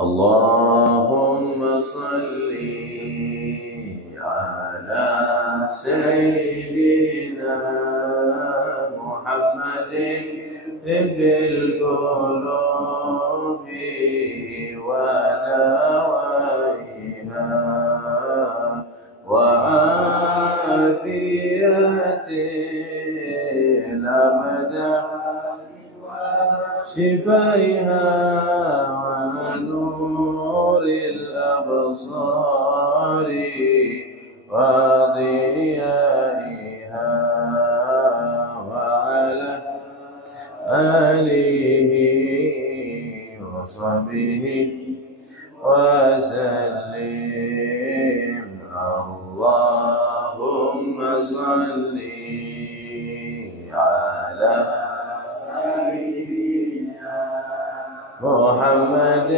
اللهم صل على سيدنا محمد بالقلوب ودوائها وعافية الأبدان شفائها ونور الأبصار وضيائها وعلى آله وصحبه وسلم. اللهم صل على محمد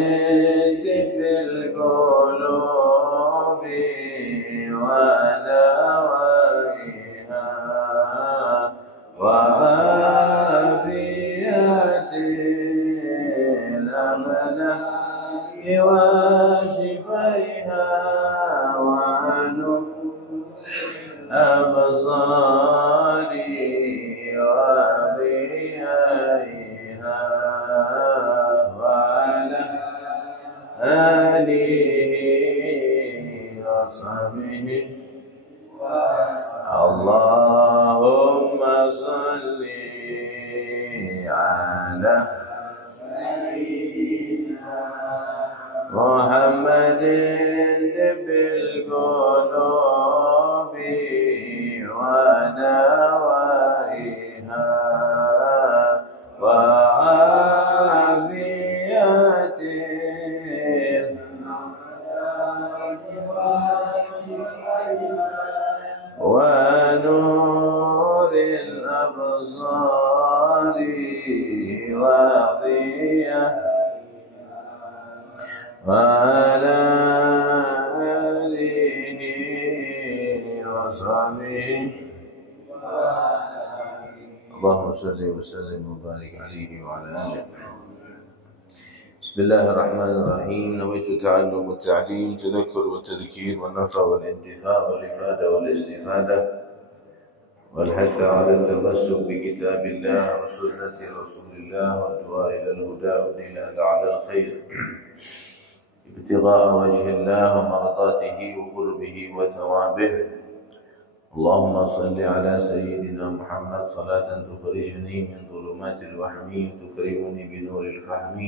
بالقلوب ودوائها وعافية الأبدان وشفائها ونور الأبصار وضيائها آله وصحبه. اللهم صل على محمد بالقلوب ودوائها وعافية ونور الأبصار وضيائها وعلى آله وصحبه. اللهم صل وسلم وبارك عليه وعلى آله. بسم الله الرحمن الرحيم. نويت تعلم والتعليم، تذكر والتذكير، والنفع والانتفاع والإفادة والاستفادة، والحث على التمسك بكتاب الله وسنة رسول الله، والدعاء إلى الهدى والدلالة على الخير، ابتغاء وجه الله ومرضاته وقربه وثوابه. اللهم صل على سيدنا محمد صلاة تخرجني من ظلمات الوهم وتكرمني بنور الفهم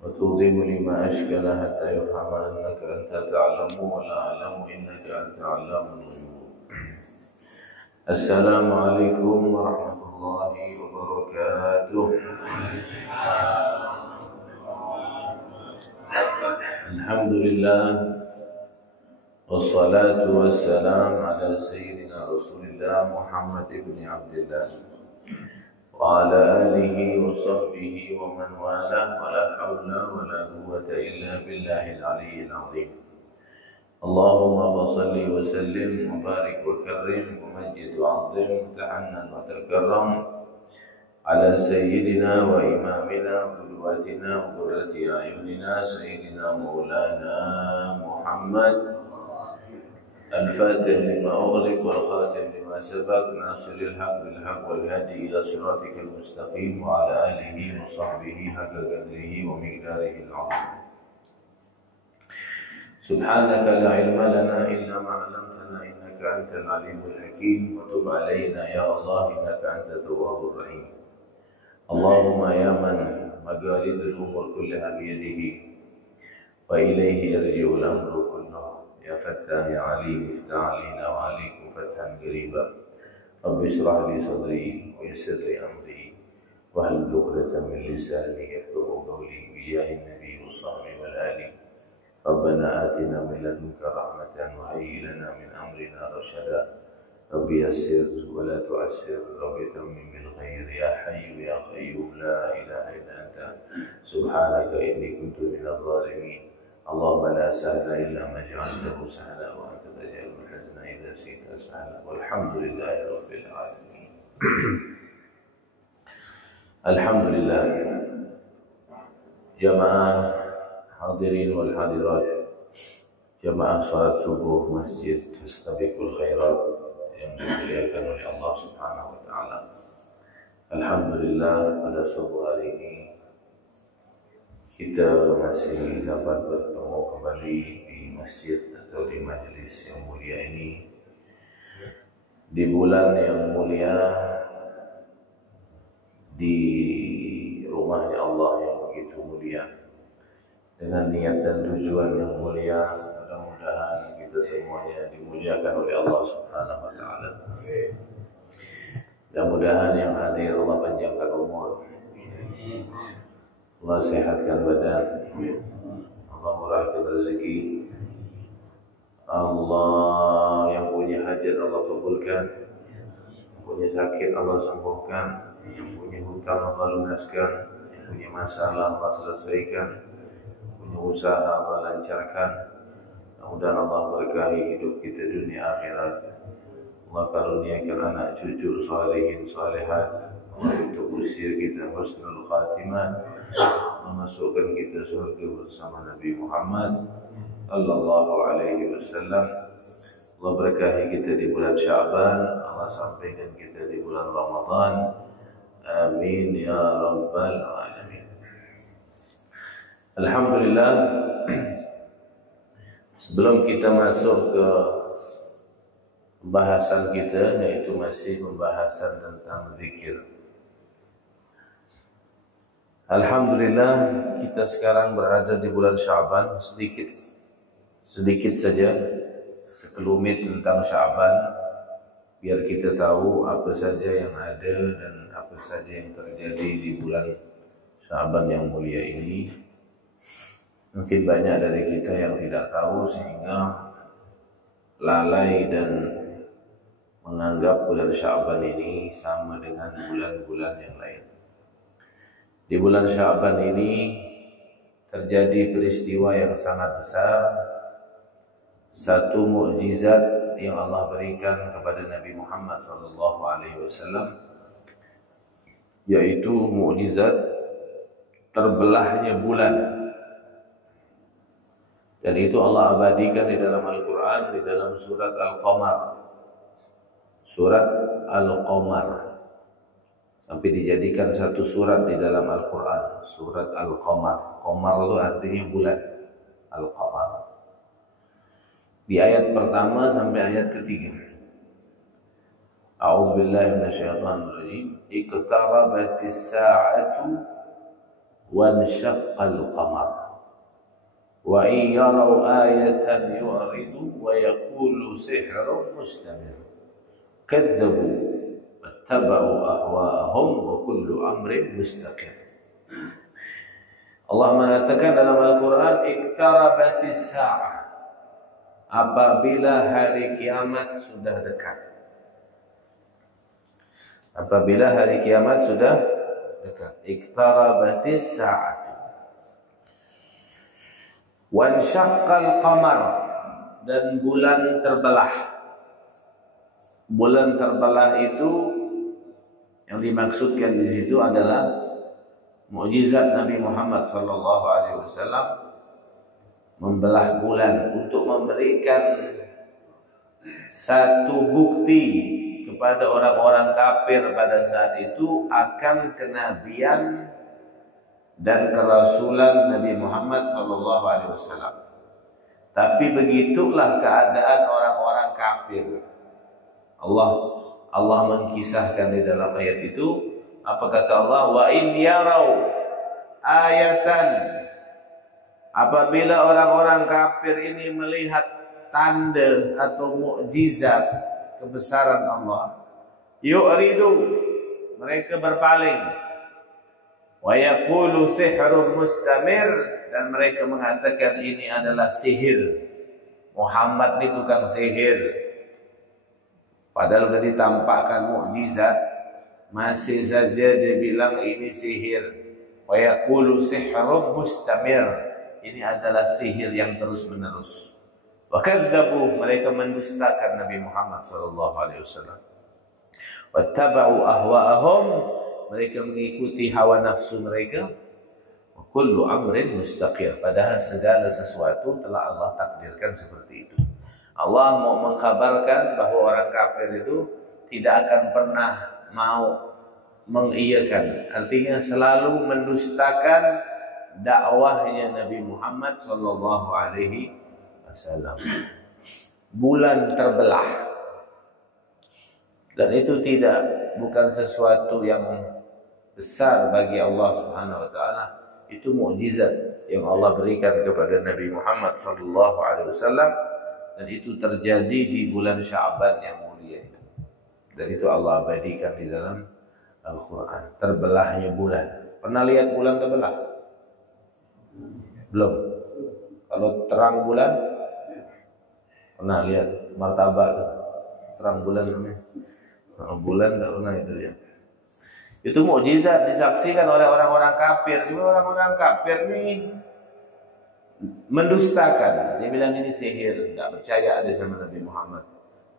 وتوضح لي ما أشكل حتى يفهم أنك أنت تعلم ولا أعلم إنك أنت علام الغيوب. السلام عليكم ورحمة الله وبركاته. الحمد لله والصلاة والسلام على سيدنا رسول الله محمد بن عبد الله وعلى آله وصحبه ومن والاه، ولا حول ولا قوة إلا بالله العلي العظيم. اللهم فصل وسلم وبارك وكرم ومجد وعظم وتحنن وتكرم على سيدنا وإمامنا وقدوتنا وقرة أعيننا سيدنا مولانا محمد الفاتح لما أغلق والخاتم لما سبق، ناصر الحق بالحق والهادي إلى صراطك المستقيم، وعلى آله وصحبه حق قدره ومقداره العظيم. سبحانك لا علم لنا إلا ما علمتنا إنك أنت العليم الحكيم، وتب علينا يا الله إنك أنت التواب الرحيم. اللهم يا من مقاليد الأمور كلها بيده وإليه يرجع الأمر كله، يا فتاح يا عليم افتح علينا وعليكم فتحا قريبا. رب اشرح لي صدري ويسر لي أمري واحلل عقدة من لساني يفقهوا قولي بجاه النبي وصحبه والآل. ربنا آتنا من لدنك رحمة وهيئ لنا من أمرنا رشدا. رب يسر ولا تعسر، رب تمم بالخير، يا حي يا قيوم لا إله إلا أنت سبحانك إني كنت من الظالمين. اللهم لا سهل إلا ما جعلته سهلا، وأنت تجعل الحزن إذا شئت سهلا. والحمد لله رب العالمين. Alhamdulillah, jamaah hadirin wal hadirat, jamaah salat subuh Masjid Mustabiqul Khairat yang dimuliakan oleh Allah Subhanahu wa taala. Alhamdulillah, pada subuh hari ini kita masih dapat bertemu kembali di masjid atau di majelis yang mulia ini, di bulan yang mulia, di rumahnya Allah yang begitu mulia, dengan niat dan tujuan yang mulia. Mudah-mudahan kita semuanya dimuliakan oleh Allah Subhanahu wa taala. Mudah-mudahan yang hadir Allah panjangkan umur, Allah sehatkan badan, Allah murahkan rezeki, Allah yang punya hajat Allah kabulkan, yang punya sakit Allah sembuhkan, yang punya hutang Allah lunaskan, yang punya masalah Allah selesaikan, punya usaha Allah lancarkan. Mudah-mudahan Allah berkahi hidup kita dunia akhirat. Allah karuniakan anak cucu salihin salihat. Allah untuk usia kita husnul khatimah, memasukkan kita surga bersama Nabi Muhammad sallallahu alaihi wasallam. Allah berkahi kita di bulan Sya'ban, Allah sampaikan kita di bulan Ramadan. Amin ya rabbal alamin. Alhamdulillah, sebelum kita masuk ke pembahasan kita, yaitu masih pembahasan tentang zikir. Alhamdulillah, kita sekarang berada di bulan Sya'ban. Sedikit saja sekelumit tentang Sya'ban, biar kita tahu apa saja yang ada dan apa saja yang terjadi di bulan Sya'ban yang mulia ini. Mungkin banyak dari kita yang tidak tahu sehingga lalai dan menganggap bulan Sya'ban ini sama dengan bulan-bulan yang lain. Di bulan Sya'ban ini terjadi peristiwa yang sangat besar, satu mukjizat yang Allah berikan kepada Nabi Muhammad SAW, yaitu mukjizat terbelahnya bulan. Dan itu Allah abadikan di dalam Al-Quran, di dalam surat Al-Qamar. Surat Al-Qamar sampai dijadikan satu surat di dalam Al-Quran, surat Al-Qamar. Qamar itu artinya bulan, Al-Qamar. Di ayat pertama sampai ayat ketiga. A'udzubillahi minasyaitonirrajim. Iqtarabatis sa'atu wanshaqqal qamar. Wa in yaraw ayatan yu'ridu wa yaqulu sihrun mustamir. Kadzabu wattaba'u ahwa'ahum wa kullu amrin mustaqim. Allah mengatakan dalam Al-Quran, iqtarabatis sa'ah, apabila hari kiamat sudah dekat. Apabila hari kiamat sudah dekat. Iqtarabatis sa'atu wanshaqqal qamar, dan bulan terbelah. Bulan terbelah itu yang dimaksudkan di situ adalah mukjizat Nabi Muhammad SAW membelah bulan untuk memberikan satu bukti kepada orang-orang kafir pada saat itu akan kenabian dan kerasulan Nabi Muhammad SAW. Tapi begitulah keadaan orang-orang kafir. Allah mengkisahkan di dalam ayat itu, apa kata Allah? Wa in yarau ayatan, apabila orang-orang kafir ini melihat tanda atau mukjizat kebesaran Allah, yu'ridu, mereka berpaling. Wa yaqulu sihrun mustamir, dan mereka mengatakan ini adalah sihir. Muhammad ini tukang sihir. Padahal sudah ditampakkan mukjizat, masih saja dia bilang ini sihir. Wa yaqulu sihrun mustamir, ini adalah sihir yang terus-menerus. Wa kadzabu, mereka mendustakan Nabi Muhammad SAW. Wattaba'u ahwa'ahum, mereka mengikuti hawa nafsu mereka. kullu amrin mustaqir. Padahal segala sesuatu telah Allah takdirkan seperti itu. Allah mau mengkhabarkan bahwa orang kafir itu tidak akan pernah mau mengiyakan, artinya selalu mendustakan dakwahnya Nabi Muhammad sallallahu alaihi wasallam. Bulan terbelah, dan itu bukan sesuatu yang besar bagi Allah Subhanahu wa taala. Itu mukjizat yang Allah berikan kepada Nabi Muhammad sallallahu alaihi wasallam, dan itu terjadi di bulan Sya'ban yang mulia itu. Dan itu Allah abadikan di dalam Al-Quran. Terbelahnya bulan. Pernah lihat bulan terbelah? Belum. Kalau terang bulan, pernah lihat martabak terang bulan namanya. Bulan tak pernah itu ya. Itu mukjizat disaksikan oleh orang-orang kafir. Cuma orang-orang kafir ini mendustakan. Dia bilang ini sihir, tak percaya ada sama Nabi Muhammad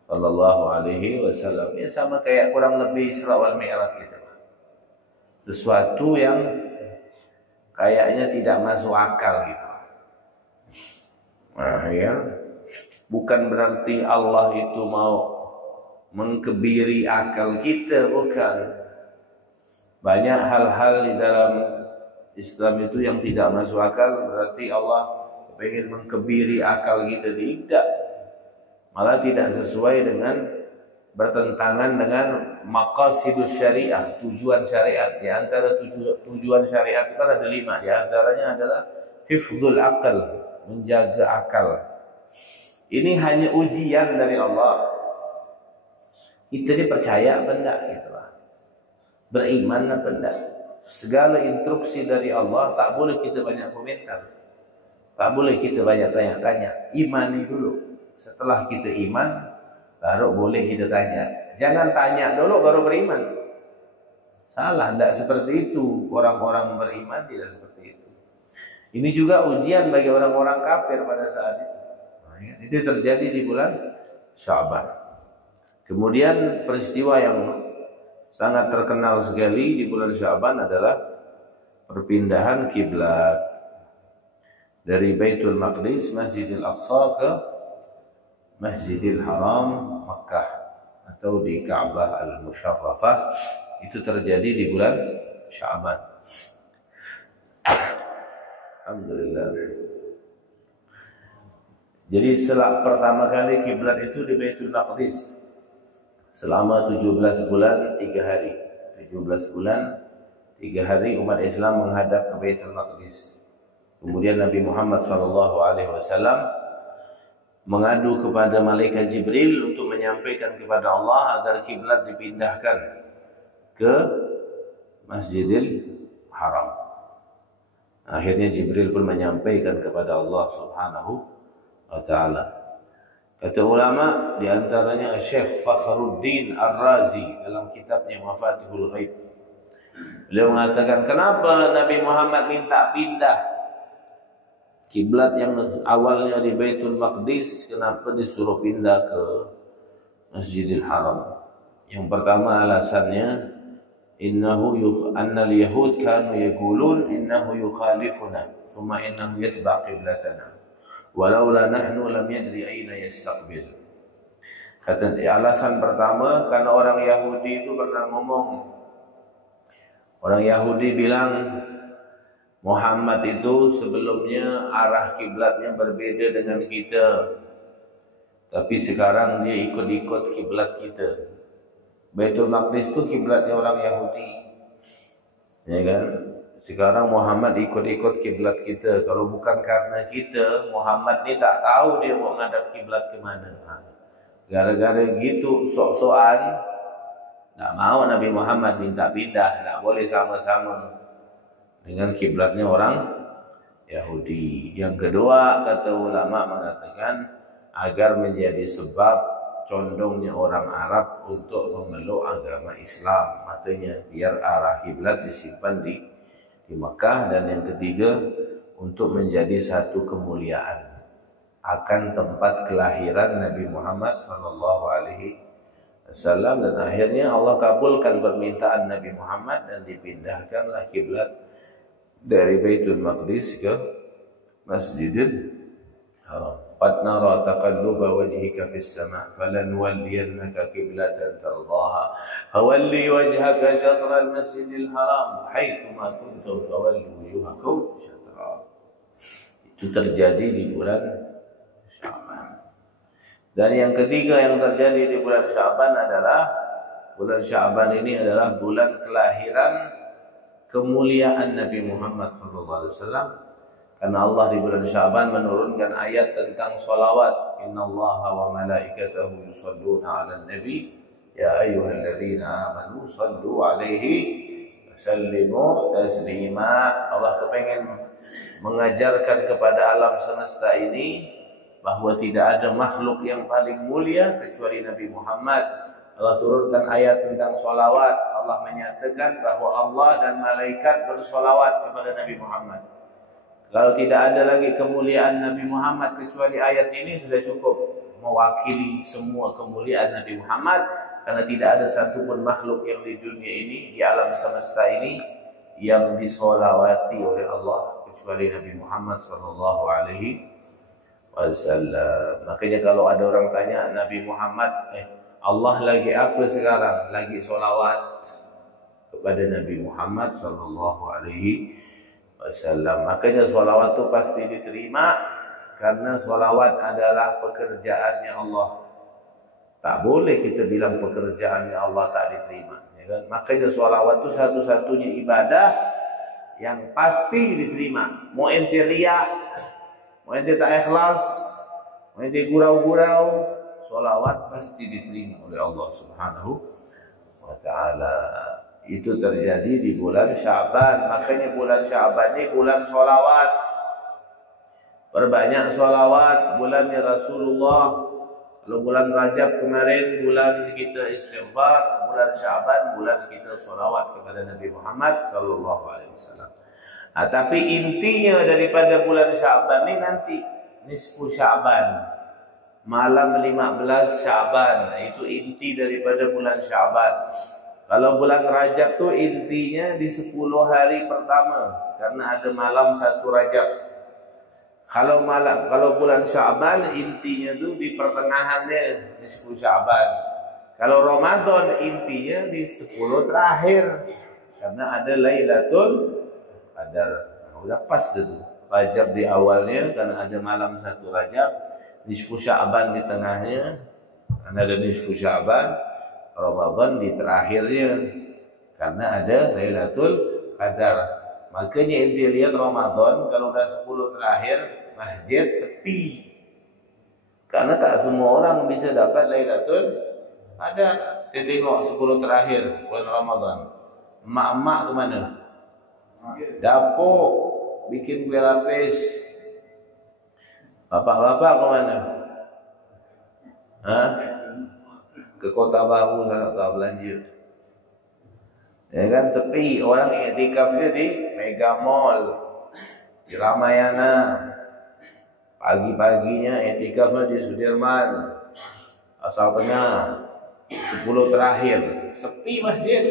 sallallahu alaihi wasallam. Ya sama kayak kurang lebih Isra wal Mi'raj gitu. Sesuatu yang kayaknya tidak masuk akal gitu. Nah, ya. Bukan berarti Allah itu mau mengkebiri akal kita, bukan. Banyak hal-hal di dalam Islam itu yang tidak masuk akal, berarti Allah ingin mengkebiri akal kita. Tidak. Malah tidak sesuai dengan, bertentangan dengan maqasidus syariah, tujuan syariat. Di antara tujuan syariat itu kan ada 5. Di antaranya adalah hifdzul akal, menjaga akal. Ini hanya ujian dari Allah. Kita ini percaya apa enggak gitu lah. Beriman apa enggak. Segala instruksi dari Allah tak boleh kita banyak komentar. Tak boleh kita banyak tanya-tanya. Imani dulu. Setelah kita iman, baru boleh kita tanya. Jangan tanya dulu baru beriman. Salah, tidak seperti itu. Orang-orang beriman tidak seperti itu. Ini juga ujian bagi orang-orang kafir pada saat itu. Nah, itu terjadi di bulan Sya'ban. Kemudian peristiwa yang sangat terkenal sekali di bulan Sya'ban adalah perpindahan kiblat dari Baitul Maqdis, Masjidil Aqsa ke Masjidil Haram Makkah atau di Ka'bah Al-Musharrafah. Itu terjadi di bulan Sya'ban. Alhamdulillah. Jadi setelah pertama kali kiblat itu di Baitul Maqdis selama 17 bulan 3 hari. 17 bulan 3 hari umat Islam menghadap ke Baitul Maqdis. Kemudian Nabi Muhammad SAW mengadu kepada malaikat Jibril untuk menyampaikan kepada Allah agar kiblat dipindahkan ke Masjidil Haram. Akhirnya Jibril pun menyampaikan kepada Allah Subhanahu wa taala. Kata ulama di antaranya Syekh Fakhruddin Ar-Razi dalam kitabnya Mafatihul Ghaib. Beliau mengatakan, kenapa Nabi Muhammad minta pindah kiblat yang awalnya di Baitul Maqdis, kenapa disuruh pindah ke Masjidil Haram? Yang pertama alasannya, annal yahud kanu yaqulun innahu yukhalifuna thumma innahu yatba' qiblatana walaula nahnu lam yadri aina yastaqbil. Kata alasan pertama, karena orang Yahudi itu pernah ngomong. Orang Yahudi bilang Muhammad itu sebelumnya arah kiblatnya berbeda dengan kita, tapi sekarang dia ikut-ikut kiblat kita. Baitul Maqdis itu kiblatnya orang Yahudi, ya kan? Sekarang Muhammad ikut-ikut kiblat kita. Kalau bukan karena kita, Muhammad ni tak tahu dia mau ngadap kiblat ke mana. Gara-gara gitu, sok-sokan, tak mau Nabi Muhammad minta pindah, tak boleh sama-sama dengan kiblatnya orang Yahudi. Yang kedua, kata ulama mengatakan agar menjadi sebab condongnya orang Arab untuk memeluk agama Islam. Artinya biar arah kiblat disimpan di Makkah. Dan yang ketiga, untuk menjadi satu kemuliaan akan tempat kelahiran Nabi Muhammad SAW. Dan akhirnya Allah kabulkan permintaan Nabi Muhammad dan dipindahkanlah kiblat dari Baitul Maqdis ke Masjidil Haram. Qad nara taqalluba wajhika fis sama' falanwalliyannaka qiblatan tardaha fawalli wajhaka syatral Masjidil Haram haitsuma kuntum fawallu wujuhakum syatra. Itu terjadi di bulan Sya'ban. Dan yang ketiga yang terjadi di bulan Sya'ban adalah bulan Sya'ban ini adalah bulan kelahiran kemuliaan Nabi Muhammad SAW. Karena Allah di bulan Sya'ban menurunkan ayat tentang sholawat. Innallaha wa malaikatahu yusalluna 'alan nabi ya ayyuhalladzina amanu sallu 'alaihi wa sallimu taslima. Allah kepengen mengajarkan kepada alam semesta ini bahwa tidak ada makhluk yang paling mulia kecuali Nabi Muhammad. Allah turunkan ayat tentang sholawat. Allah menyatakan bahwa Allah dan malaikat bersolawat kepada Nabi Muhammad. Kalau tidak ada lagi kemuliaan Nabi Muhammad kecuali ayat ini sudah cukup mewakili semua kemuliaan Nabi Muhammad. Karena tidak ada satupun makhluk yang di dunia ini, di alam semesta ini, yang disolawati oleh Allah kecuali Nabi Muhammad SAW. Makanya kalau ada orang tanya Nabi Muhammad, Allah lagi apa sekarang? Lagi solawat kepada Nabi Muhammad SAW. Makanya solawat itu pasti diterima, karena solawat adalah pekerjaannya Allah. Tak boleh kita bilang pekerjaannya Allah tak diterima, ya kan? Makanya solawat itu satu-satunya ibadah yang pasti diterima. Mau ente riak, mau ente tak ikhlas, mau ente gurau-gurau, solawat pasti diterima oleh Allah Subhanahu wa Ta'ala. Itu terjadi di bulan Sya'ban. Makanya bulan Sya'ban ini bulan solawat. Perbanyak solawat. Bulannya Rasulullah. Kalau bulan Rajab kemarin bulan kita istighfar, bulan Sya'ban bulan kita solawat kepada Nabi Muhammad SAW. Tapi intinya daripada bulan Sya'ban ini nanti nisfu Sya'ban, malam 15 Sya'ban. Itu inti daripada bulan Sya'ban. Kalau bulan Rajab tuh intinya di 10 hari pertama, karena ada malam 1 Rajab. Kalau bulan Sya'ban intinya tuh di pertengahannya, di 10 Sya'ban. Kalau Ramadan intinya di 10 terakhir, karena ada Lailatul Qadar. Nah, udah pas tuh. Rajab di awalnya karena ada malam 1 Rajab, nisfu Sya'ban di tengahnya karena ada nisfu Sya'ban. Ramadan di terakhirnya karena ada Lailatul Qadar. Makanya ente lihat Ramadan kalau udah 10 terakhir masjid sepi. Karena tak semua orang bisa dapat Lailatul Qadar. Kita tengok 10 terakhir bulan Ramadan. Emak-emak ke mana? Dapur bikin kue lapis. Bapak-bapak ke mana? Hah? Ke Kota Baru nak belanja. Ya kan sepi, orang iktikafnya di Mega Mall, di Ramayana. Pagi-paginya iktikafnya di Sudirman, Asal Tengah. 10 terakhir sepi masjid.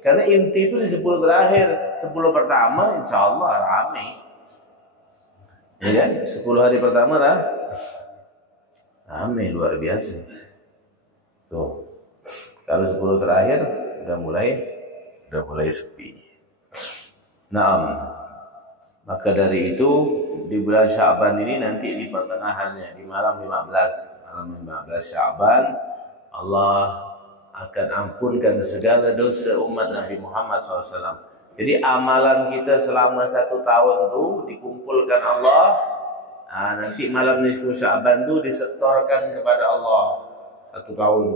Karena inti itu di 10 terakhir. 10 pertama insyaallah ramai. Ya kan? 10 hari pertama ramai luar biasa. Tuh. Kalau 10 terakhir udah mulai sepi. Nah, maka dari itu di bulan Sya'ban ini nanti di pertengahannya, di malam 15 Sya'ban, Allah akan ampunkan segala dosa umat Nabi Muhammad SAW. Jadi amalan kita selama 1 tahun itu dikumpulkan Allah. Nah, nanti malam nisfu Sya'ban itu disetorkan kepada Allah 1 tahun.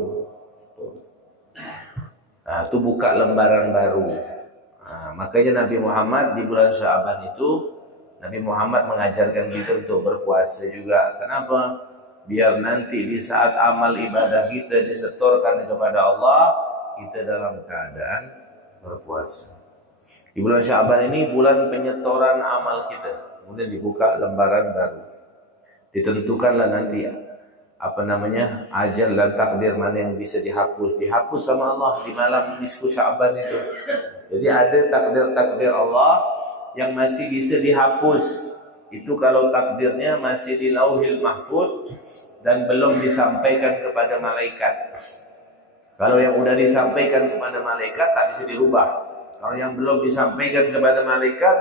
Nah, itu buka lembaran baru. Nah, makanya Nabi Muhammad di bulan Sya'ban itu Nabi Muhammad mengajarkan kita untuk berpuasa juga. Kenapa? Biar nanti di saat amal ibadah kita disetorkan kepada Allah, kita dalam keadaan berpuasa. Di bulan Sya'ban ini bulan penyetoran amal kita. Kemudian dibuka lembaran baru. Ditentukanlah nanti ajal dan takdir mana yang bisa dihapus sama Allah di malam nisfu Sya'ban itu. Jadi ada takdir-takdir Allah yang masih bisa dihapus. Itu kalau takdirnya masih di Lauhil Mahfuz dan belum disampaikan kepada malaikat. Kalau yang udah disampaikan kepada malaikat tak bisa dirubah. Kalau yang belum disampaikan kepada malaikat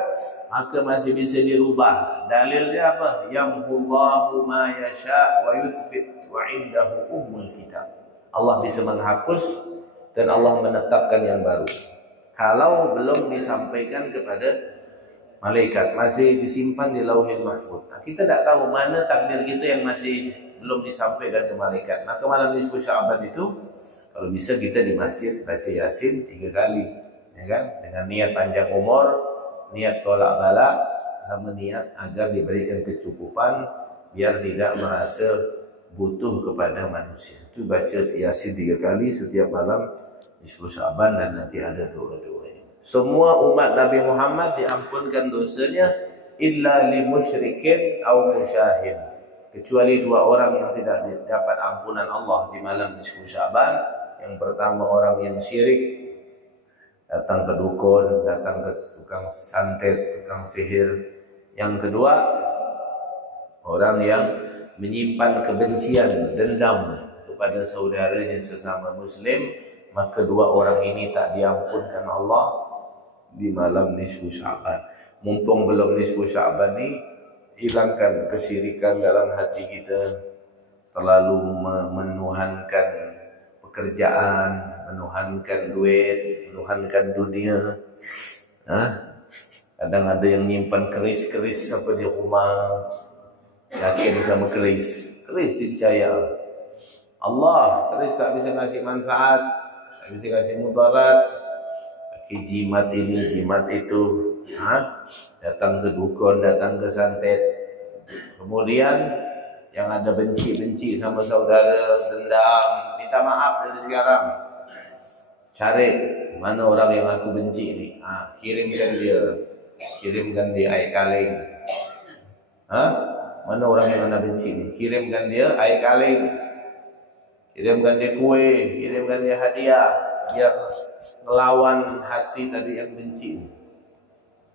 maka masih bisa dirubah. Dalilnya apa? Yamhullahu ma yasha wa yuthbit wa indahu ummul kitab. Allah bisa menghapus dan Allah menetapkan yang baru. Kalau belum disampaikan kepada malaikat, masih disimpan di Lauhil Mahfuz. Nah, kita tidak tahu mana takdir kita yang masih belum disampaikan ke malaikat. Maka malam nisfu Sya'ban itu kalau bisa kita di masjid baca Yasin 3 kali, ya kan? Dengan niat panjang umur, niat tolak bala, sama niat agar diberikan kecukupan biar tidak merasa butuh kepada manusia. Itu baca Yasin 3 kali setiap malam nisfu Sya'ban dan nanti ada doa-doanya. Semua umat Nabi Muhammad diampunkan dosanya illa li musyrikin aw musyahin, kecuali 2 orang yang tidak dapat ampunan Allah di malam nisfu Sya'ban. Yang pertama orang yang syirik, datang ke dukun, datang ke tukang santet, tukang sihir. Yang kedua orang yang menyimpan kebencian, dendam kepada saudaranya sesama muslim, maka 2 orang ini tak diampunkan Allah di malam nisfu Sya'ban. Mumpung belum nisfu Sya'ban ni, hilangkan kesyirikan dalam hati kita, terlalu menuhankan pekerjaan, menuhankan duit, menuhankan dunia. Kadang ada yang nyimpan keris-keris apa di rumah, yakin sama keris dipercaya. Allah, keris tak bisa ngasih manfaat, tak bisa ngasih mudarat. Jimat ini, jimat itu, datang ke dukun, datang ke santet. Kemudian yang ada benci-benci sama saudara, dendam, minta maaf dari sekarang. Cari mana orang yang aku benci ni, kirimkan dia air kaleng. Mana orang yang anda benci ni, kirimkan dia air kaleng, kirimkan dia kue, kirimkan dia hadiah, biar melawan hati tadi yang benci,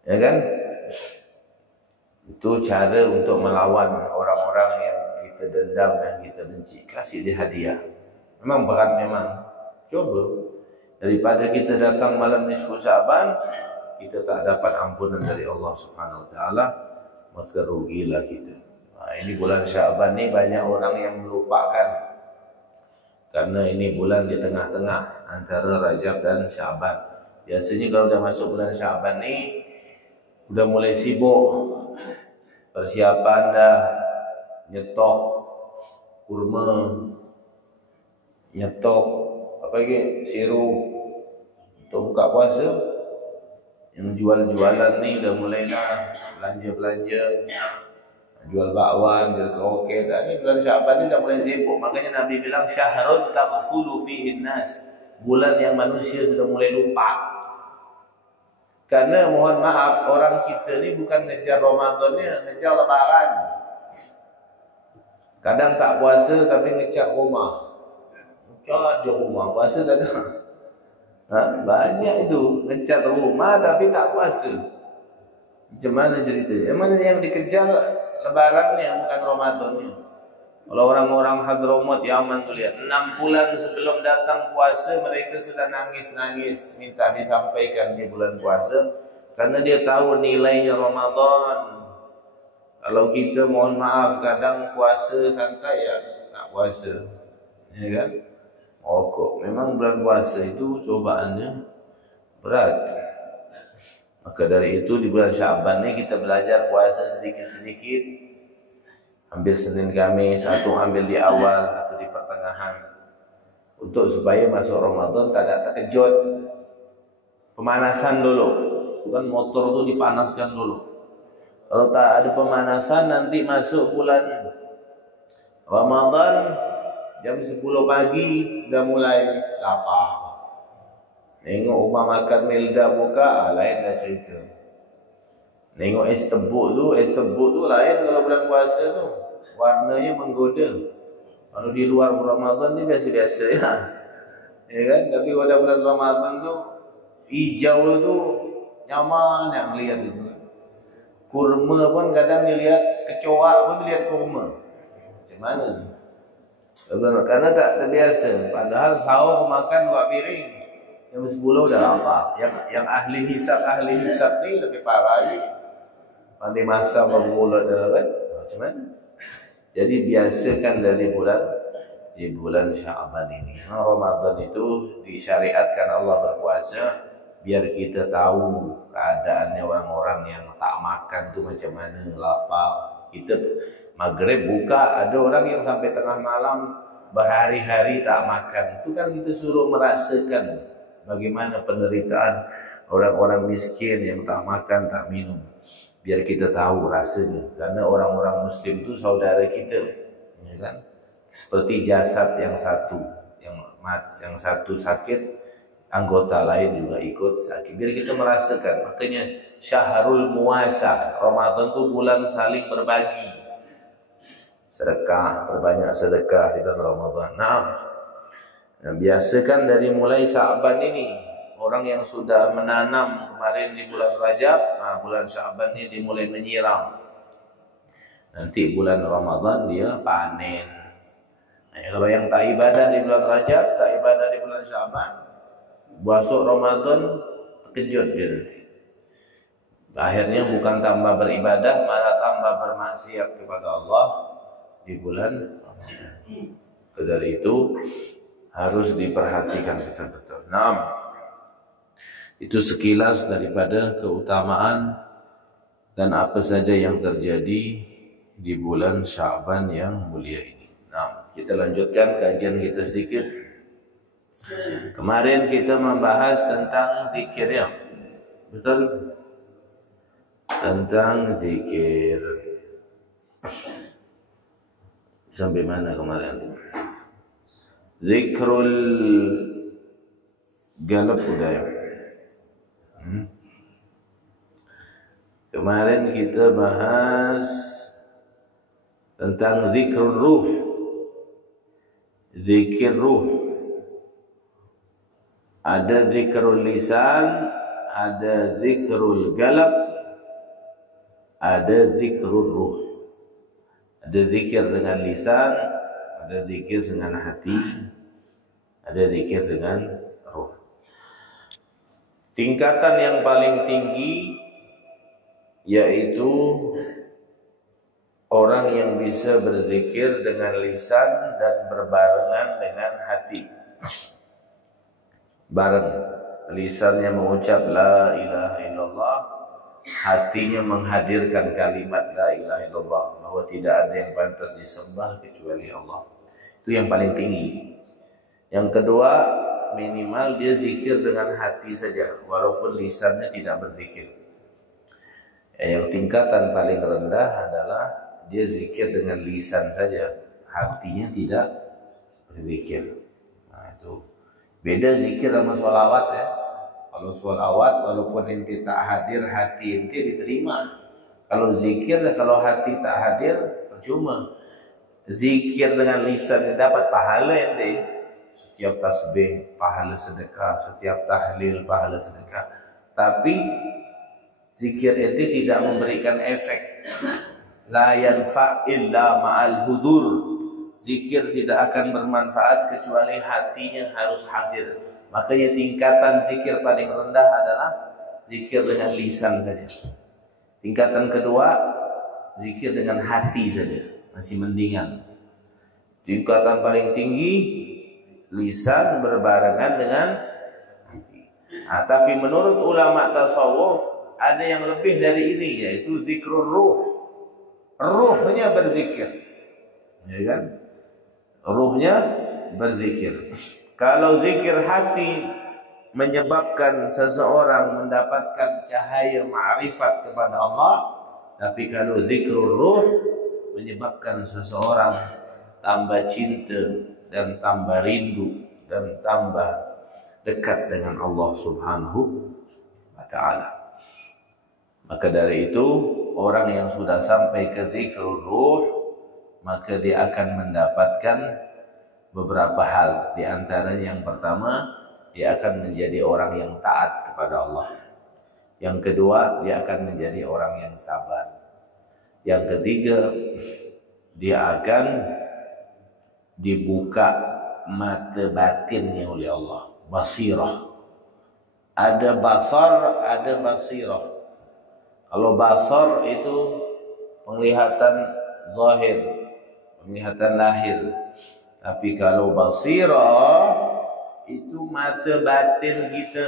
ya kan? Itu cara untuk melawan orang-orang yang kita dendam dan kita benci. Kasih dia hadiah. Memang berat memang. Coba daripada kita datang malam nisfu Sya'ban kita tak dapat ampunan dari Allah Subhanahu Wa Taala, maka rugilah kita. Ini bulan Sya'ban ni banyak orang yang melupakan. Karena ini bulan di tengah-tengah antara Rajab dan Sya'ban. Biasanya kalau dah masuk bulan Sya'ban ni udah mulai sibuk. Persiapan dah, nyetok kurma, nyetok apa lagi, sirup untuk buka puasa. Yang jual-jualan ni udah mulai dah belanja-belanja, jual bakwan, jual kroket. Ini bulan Sya'ban ni dah mulai sibuk. Makanya Nabi bilang syahrun taghfulu fihi nas, bulan yang manusia sudah mulai lupa. Karena mohon maaf, orang kita ni bukan ngejar Ramadannya, ngejar Lebaran. Kadang tak puasa tapi ngecat rumah, ngecat je rumah, puasa tak ada. Banyak itu ngecat rumah tapi tak puasa. Macam mana cerita? Yang mana yang dikejar Lebarannya, bukan Ramadannya. Kalau orang-orang Hadramaut Yaman tu lihat, 6 bulan sebelum datang puasa mereka sudah nangis-nangis minta disampaikan di bulan puasa, karena dia tahu nilainya Ramadan. Kalau kita mohon maaf kadang puasa santai ya tak puasa, ya kan? Kok memang bulan puasa itu cobaannya berat. Maka dari itu di bulan Sya'ban ni kita belajar puasa sedikit-sedikit. Ambil Senin Kamis, satu ambil di awal atau di pertengahan, untuk supaya masuk Ramadan tak terkejut. Pemanasan dulu, bukan motor tu dipanaskan dulu. Kalau tak ada pemanasan nanti masuk bulan Ramadan jam 10 pagi dah mulai lapar. Nengok rumah makan Melda buka, lain dah cerita. Nengok es tebuk tu lain kalau bulan puasa tu. Warnanya menggoda. Kalau di luar Ramadan ni biasa-biasa ya. Ya kan? Tapi pada bulan Ramadan tu hijau tu nyaman yang lihat itu. Kurma pun kadang dilihat kecoa pun dilihat kurma. Macam mana ni? Karena tak terbiasa. Padahal sahur makan 2 piring. Jam 10 dah lapar. Yang ahli hisab ni lebih parah lagi. Pandai masak bermulut dah kan. Macam mana? Jadi biasakan dari bulan Sya'ban ini. Ramadan itu disyariatkan Allah berpuasa biar kita tahu keadaannya orang-orang yang tak makan tu macam mana, lapar. Kita maghrib buka, ada orang yang sampai tengah malam berhari-hari tak makan. Itu kan kita suruh merasakan bagaimana penderitaan orang-orang miskin yang tak makan, tak minum. Biar kita tahu rasanya. Karena orang-orang muslim itu saudara kita, ya kan? Seperti jasad yang satu sakit, anggota lain juga ikut sakit. Biar kita merasakan. Makanya Syahrul Muasa, Ramadan itu bulan saling berbagi. Sedekah, perbanyak sedekah di bulan Ramadan. Nah, biasakan dari mulai Sya'ban ini, orang yang sudah menanam kemarin di bulan Rajab, bulan Sya'ban ini dimulai menyiram. Nanti bulan Ramadan dia panen. Kalau yang tak ibadah di bulan Rajab, tak ibadah di bulan Sya'ban, masuk Ramadan terkejut dia nanti. Akhirnya bukan tambah beribadah, malah tambah bermaksiat kepada Allah di bulan Ramadan. Dari itu harus diperhatikan betul-betul. Nah, itu sekilas daripada keutamaan dan apa saja yang terjadi di bulan Sya'ban yang mulia ini. Nah, kita lanjutkan kajian kita sedikit. Kemarin kita membahas tentang zikir, ya. Betul? Tentang zikir. Sampai mana kemarin? Zikrul galab udah ya. Kemarin kita bahas tentang zikrul ruh. Zikir ruh. Ada zikrul lisan, ada zikrul galab, ada zikrul ruh. Ada zikir dengan lisan, ada zikir dengan hati, ada zikir dengan ruh. Tingkatan yang paling tinggi yaitu orang yang bisa berzikir dengan lisan dan berbarengan dengan hati. Bareng. Lisannya mengucap la ilaha illallah, hatinya menghadirkan kalimat la ilaha illallah, bahwa tidak ada yang pantas disembah kecuali Allah. Itu yang paling tinggi. Yang kedua, minimal dia zikir dengan hati saja, walaupun lisannya tidak berzikir. Yang tingkatan paling rendah adalah dia zikir dengan lisan saja, hatinya tidak berzikir. Nah, itu beda zikir sama sholawat, ya. Kalau sholawat, walaupun ente tak hadir, hati ente diterima. Kalau zikir, kalau hati tak hadir, percuma. Zikir dengan lisan dapat pahala ente. Setiap tasbih, pahala sedekah. Setiap tahlil, pahala sedekah. Tapi zikir ente tidak memberikan efek. La yanfa' illa ma'al hudur. Zikir tidak akan bermanfaat kecuali hatinya harus hadir. Makanya tingkatan zikir paling rendah adalah zikir dengan lisan saja. Tingkatan kedua, zikir dengan hati saja, masih mendingan. Tingkatan paling tinggi, lisan berbarengan dengan hati. Nah, tapi menurut ulama tasawuf ada yang lebih dari ini, yaitu zikrul ruh. Ruhnya berzikir, ya kan? Ruhnya berzikir. Kalau zikir hati menyebabkan seseorang mendapatkan cahaya ma'rifat kepada Allah, tapi kalau zikrul ruh menyebabkan seseorang tambah cinta dan tambah rindu dan tambah dekat dengan Allah Subhanahu wa ta'ala. Maka dari itu, orang yang sudah sampai ke zikrul ruh, maka dia akan mendapatkan beberapa hal. Di antaranya yang pertama, dia akan menjadi orang yang taat kepada Allah. Yang kedua, dia akan menjadi orang yang sabar. Yang ketiga, dia akan dibuka mata batinnya oleh Allah. Basirah. Ada basar, ada basirah. Kalau basar itu penglihatan zahir, penglihatan lahir. Tapi kalau basirah itu mata batin kita.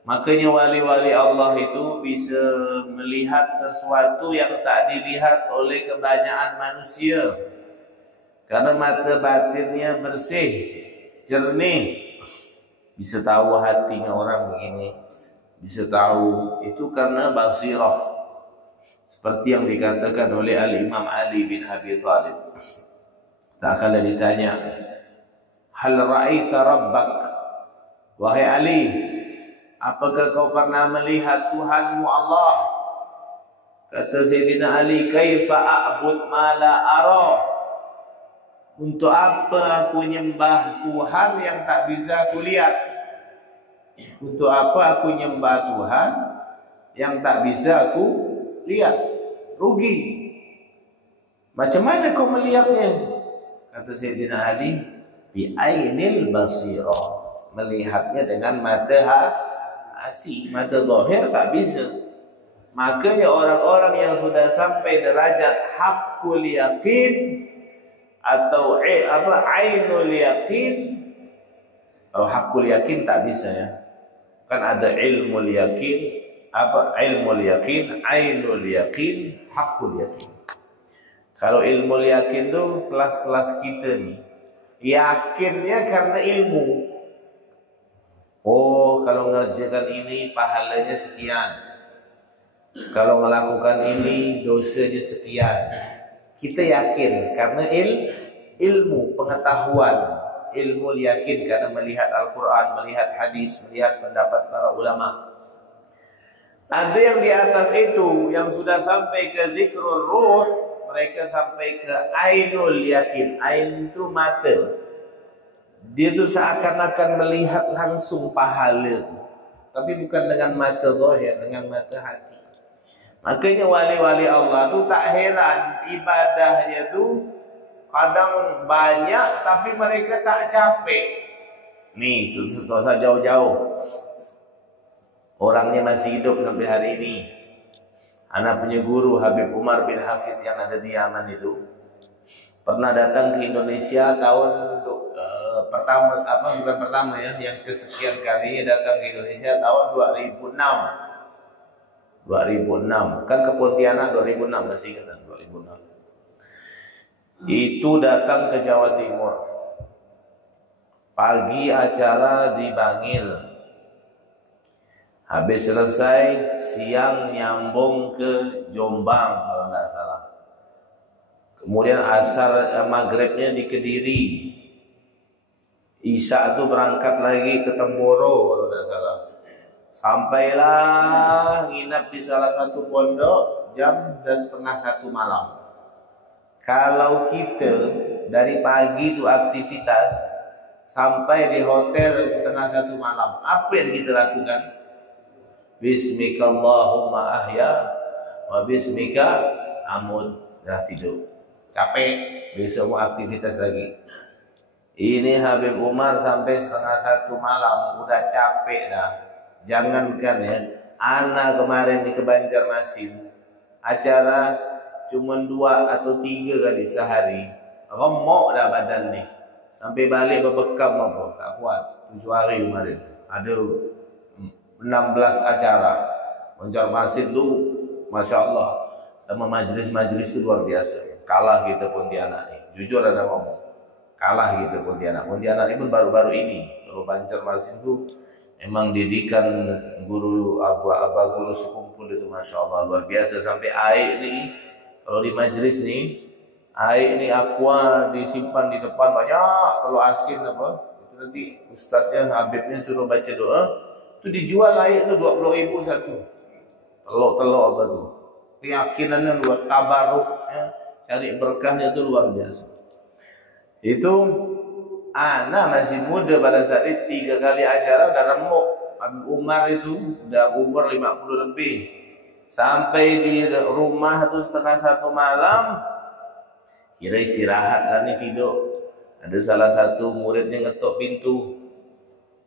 Makanya wali-wali Allah itu bisa melihat sesuatu yang tak dilihat oleh kebanyakan manusia. Karena mata batinnya bersih, jernih. Bisa tahu hatinya orang begini. Bisa tahu. Itu karena basirah. Seperti yang dikatakan oleh Al-Imam Ali bin Abi Thalib. Tak kala ditanya, hal ra'aita rabbak? Wahai Ali, apakah kau pernah melihat Tuhanmu Allah? Kata Sayyidina Ali, kaifa a'bud ma la ara? Untuk apa aku nyembah Tuhan yang tak bisa aku lihat? Untuk apa aku nyembah Tuhan yang tak bisa aku lihat? Rugi. Macam mana kau melihatnya? Kata Sayyidina Ali, bi ainil basirah, melihatnya dengan mata hati, mata zahir tak bisa. Makanya orang-orang yang sudah sampai derajat haqqul yaqin atau ainul yaqin, kalau haqqul yaqin tak bisa ya. Kan ada ilmul yaqin, ilmul yaqin, ainul yaqin, haqqul yaqin. Kalau ilmu yakin tu kelas-kelas kita ni, yakinnya karena ilmu. Oh, kalau mengerjakan ini pahalanya sekian. Kalau melakukan ini dosanya sekian. Kita yakin karena ilmu, pengetahuan. Ilmu yakin karena melihat Al-Quran, melihat hadis, melihat pendapat para ulama. Ada yang di atas itu yang sudah sampai ke zikrul ruh, mereka sampai ke ainul yakin. Ain itu mata. Dia tu seakan-akan melihat langsung pahala tu. Tapi bukan dengan mata zahir, dengan mata hati. Makanya wali-wali Allah tu tak heran ibadahnya tu kadang banyak tapi mereka tak capek. Ni, tak usah jauh-jauh. Orangnya masih hidup sampai hari ini. Anak punya guru Habib Umar bin Hafid yang ada di Yaman itu pernah datang ke Indonesia tahun pertama, bukan pertama ya, yang kesekian kalinya datang ke Indonesia tahun 2006. 2006 kan ke Pontianak 2006, masih ingat 2006. Itu datang ke Jawa Timur. Pagi acara di Bangil. Habis selesai, siang nyambung ke Jombang kalau tidak salah. Kemudian asar maghribnya di Kediri. Isya itu berangkat lagi ke Temboro kalau tidak salah. Sampailah nginap di salah satu pondok jam 12:30 malam. Kalau kita dari pagi itu aktivitas sampai di hotel 12:30 malam, apa yang kita lakukan? Bismika Allahumma ahya wa bismika amut. Dah tidur, capek, besok mau aktivitas lagi. Ini Habib Umar sampai 12:30 malam udah capek dah. Jangankan ya, anak kemarin di Banjarmasin acara cuma 2 atau 3 kali sehari, remuk dah badan nih. Sampai balik berbekam apa, tak kuat. 7 hari kemarin ada 16 acara. Banjarmasin tu Masya Allah, sama majlis-majlis tu luar biasa. Kalah kita Pontianak ni, jujur ada ngomong, kalah kita Pontianak. Pontianak ni pun baru-baru ini. Kalau Banjarmasin tu memang didikan guru abah guru sekumpul itu Masya Allah luar biasa. Sampai air ni, kalau di majlis ni, air ni aqua disimpan di depan banyak. Kalau asin apa, itu nanti ustaznya Habibnya suruh baca doa. Itu dijual air tu 20.000 satu. Telur-telur apa tu. Keyakinannya luar, tabaruknya, cari berkahnya tu luar biasa. Itu anak masih muda pada saat itu 3 kali acara dah remuk. Habib Umar itu udah umur 50 lebih. Sampai di rumah tuh setengah 1 malam, kira istirahat lah nih tidur. Ada salah satu muridnya ngetok pintu,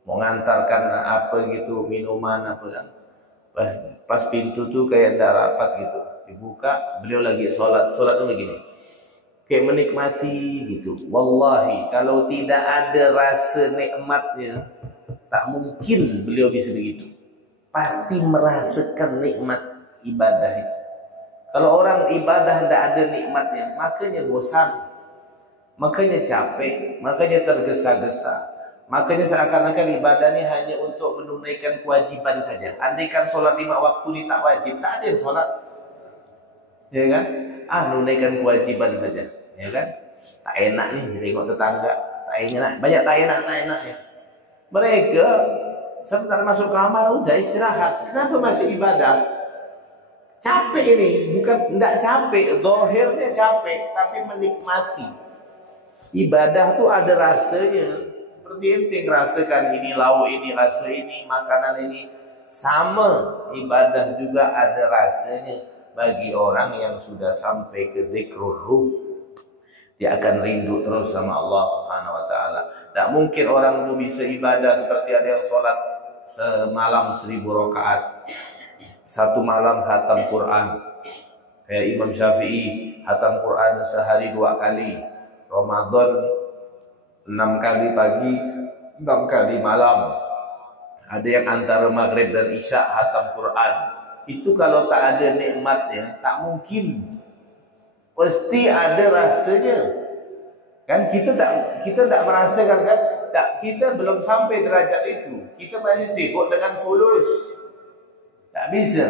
mau ngantarkan apa gitu, minuman apa kan. Pas pintu tuh kayak tidak rapat gitu, dibuka, beliau lagi sholat tuh begini, kayak menikmati gitu. Wallahi kalau tidak ada rasa nikmatnya, tak mungkin beliau bisa begitu. Pasti merasakan nikmat ibadah itu. Kalau orang ibadah tidak ada nikmatnya, makanya bosan, makanya capek, makanya tergesa-gesa, makanya seakan-akan ibadahnya hanya untuk menunaikan kewajiban saja. Andaikan sholat 5 waktu ini tak wajib, tak ada yang sholat, ya kan? Menunaikan kewajiban saja, ya kan? Tak enak nih tengok tetangga, tak enak, banyak tak enaknya. Mereka sebentar masuk kamar udah istirahat. Kenapa masih ibadah? Capek ini, bukan tidak capek, zahirnya capek, tapi menikmati. Ibadah tuh ada rasanya. Seperti ente ngerasakan ini lauk ini, rasa ini, makanan ini. Sama, ibadah juga ada rasanya bagi orang yang sudah sampai ke dzikrul ruh. Dia akan rindu terus sama Allah Subhanahu wa taala. Tak mungkin orang itu bisa ibadah seperti ada yang sholat semalam 1000 rakaat. Satu malam hatam Quran. Kayak Imam Syafi'i hatam Quran sehari 2 kali. Ramadan 6 kali pagi, 6 kali malam. Ada yang antara maghrib dan isya hatam Quran. Itu kalau tak ada nikmatnya, tak mungkin. Pasti ada rasanya. Kan kita tak merasakan kan? Kita belum sampai derajat itu. Kita masih sibuk dengan fulus. Tak bisa.